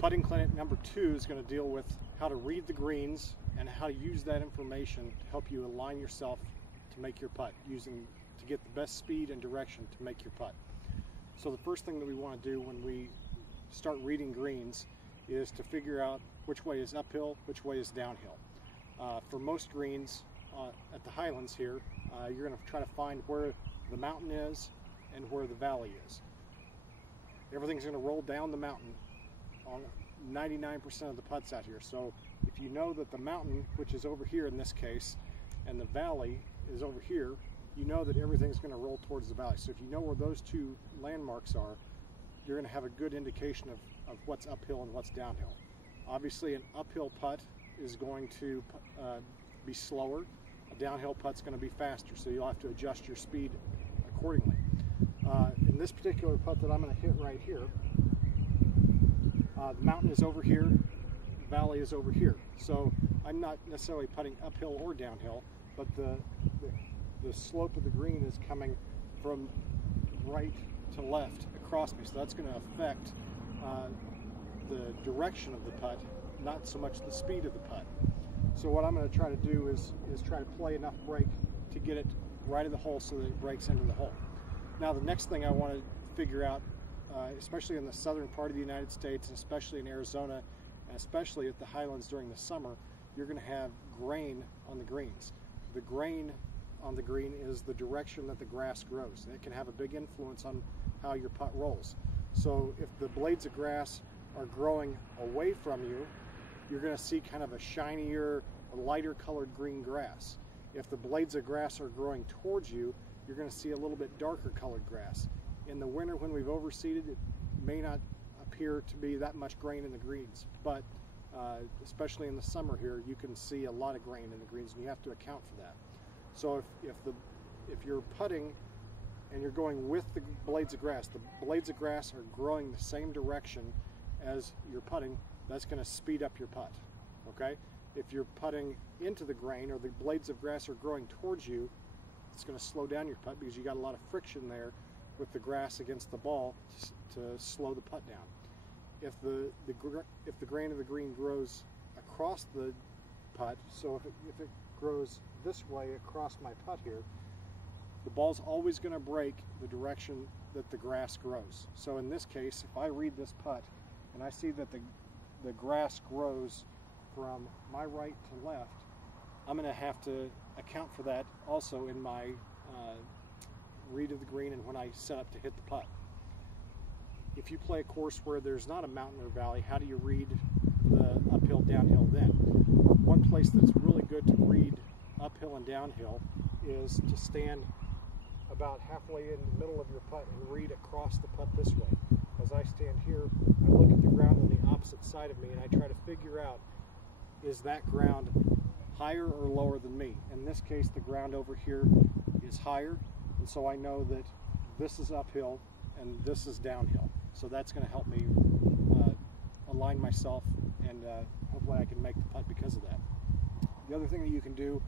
Putting clinic number 2 is going to deal with how to read the greens and how to use that information to help you align yourself to make your putt, to get the best speed and direction to make your putt. So the first thing that we want to do when we start reading greens is to figure out which way is uphill, which way is downhill. For most greens at the Highlands here, you're going to try to find where the mountain is and where the valley is. Everything's going to roll down the mountain on 99% of the putts out here. So if you know that the mountain, which is over here in this case, and the valley is over here, you know that everything's going to roll towards the valley. So if you know where those two landmarks are, you're going to have a good indication of what's uphill and what's downhill. Obviously an uphill putt is going to be slower. A downhill putt's going to be faster, so you'll have to adjust your speed accordingly. In this particular putt that I'm going to hit right here, the mountain is over here, the valley is over here. So I'm not necessarily putting uphill or downhill, but the slope of the green is coming from right to left across me. So that's going to affect the direction of the putt, not so much the speed of the putt. So what I'm going to try to do is try to play enough break to get it right in the hole so that it breaks into the hole. Now the next thing I want to figure out, especially in the southern part of the United States, and especially in Arizona, and especially at the Highlands during the summer, you're going to have grain on the greens. The grain on the green is the direction that the grass grows. It can have a big influence on how your putt rolls. So if the blades of grass are growing away from you, you're going to see kind of a shinier, lighter colored green grass. If the blades of grass are growing towards you, you're going to see a little bit darker colored grass. In the winter when we've overseeded, it may not appear to be that much grain in the greens, but especially in the summer here, you can see a lot of grain in the greens, and you have to account for that. So if you're putting and you're going with the blades of grass are growing the same direction as you're putting, that's going to speed up your putt, okay? If you're putting into the grain or the blades of grass are growing towards you, it's going to slow down your putt because you got a lot of friction there with the grass against the ball to slow the putt down. If the grain of the green grows across the putt, so if it grows this way across my putt here, the ball's always going to break the direction that the grass grows. So in this case, if I read this putt and I see that the grass grows from my right to left, I'm going to have to account for that also in my read of the green and when I set up to hit the putt. If you play a course where there's not a mountain or valley, how do you read the uphill, downhill then? One place that's really good to read uphill and downhill is to stand about halfway in the middle of your putt and read across the putt this way. As I stand here, I look at the ground on the opposite side of me and I try to figure out, is that ground higher or lower than me? In this case, the ground over here is higher, and so I know that this is uphill and this is downhill. So that's going to help me align myself, and hopefully I can make the putt because of that. The other thing that you can do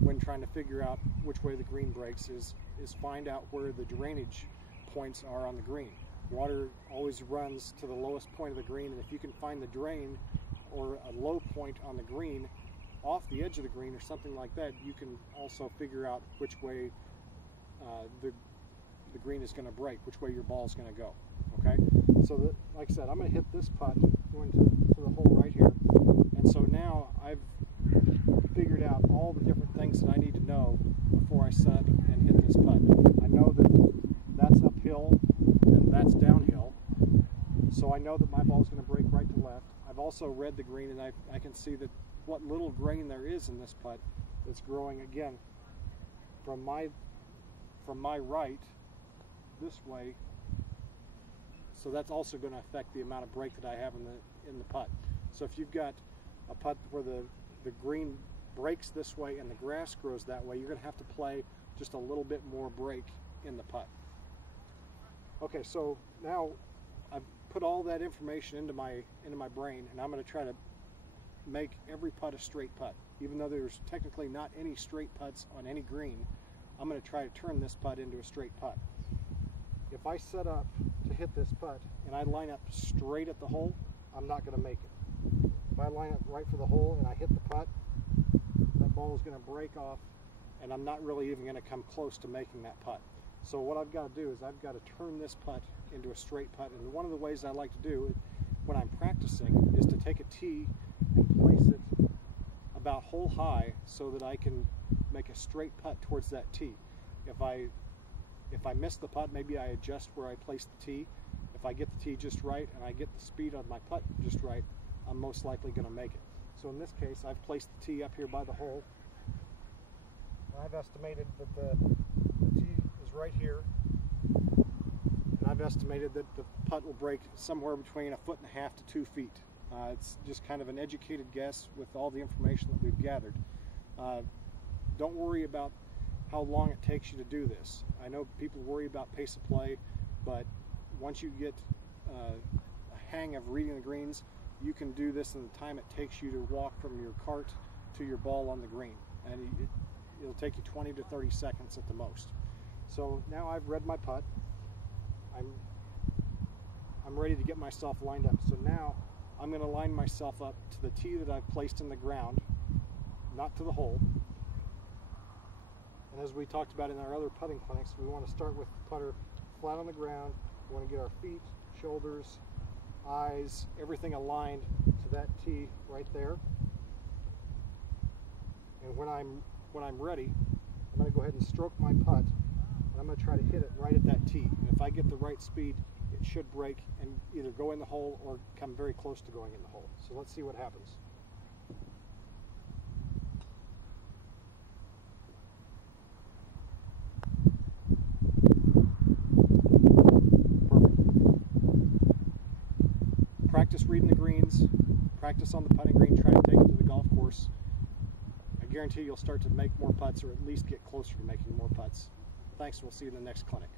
when trying to figure out which way the green breaks is find out where the drainage points are on the green. Water always runs to the lowest point of the green, and if you can find the drain or a low point on the green off the edge of the green or something like that, you can also figure out which way the green is going to break, which way your ball is going to go. Okay, so like I said, I'm going to hit this putt going to the hole right here, and so now I've figured out all the different things that I need to know before I set up and hit this putt. I know that that's uphill and that's downhill, so I know that my ball is going to break right to left. I've also read the green, and I can see that what little grain there is in this putt that's growing again from my right this way. So that's also going to affect the amount of break that I have in the putt. So if you've got a putt where the green breaks this way and the grass grows that way, you're going to have to play just a little bit more break in the putt. Okay, so now I've put all that information into my brain, and I'm going to try to make every putt a straight putt. Even though there's technically not any straight putts on any green, I'm going to try to turn this putt into a straight putt. If I set up to hit this putt and I line up straight at the hole, I'm not going to make it. If I line up right for the hole and I hit the putt, that ball is going to break off, and I'm not really even going to come close to making that putt. So what I've got to do is I've got to turn this putt into a straight putt, and one of the ways I like to do it when I'm practicing is to take a tee and place it about hole high so that I can make a straight putt towards that tee. If I miss the putt, maybe I adjust where I place the tee. If I get the tee just right and I get the speed on my putt just right, I'm most likely going to make it. So in this case, I've placed the tee up here by the hole. And I've estimated that the tee is right here. And I've estimated that the putt will break somewhere between 1.5 to 2 feet. It's just kind of an educated guess with all the information that we've gathered. Don't worry about how long it takes you to do this. I know people worry about pace of play, but once you get a hang of reading the greens, you can do this in the time it takes you to walk from your cart to your ball on the green. And it'll take you 20 to 30 seconds at the most. So now I've read my putt. I'm ready to get myself lined up. So now I'm going to line myself up to the tee that I've placed in the ground, not to the hole. And as we talked about in our other putting clinics, we want to start with the putter flat on the ground. We want to get our feet, shoulders, eyes, everything aligned to that tee right there. And when I'm ready, I'm going to go ahead and stroke my putt, and I'm going to try to hit it right at that tee. And if I get the right speed, it should break and either go in the hole or come very close to going in the hole. So let's see what happens. Perfect. Practice reading the greens, practice on the putting green, try to take it to the golf course. I guarantee you'll start to make more putts, or at least get closer to making more putts. Thanks, we'll see you in the next clinic.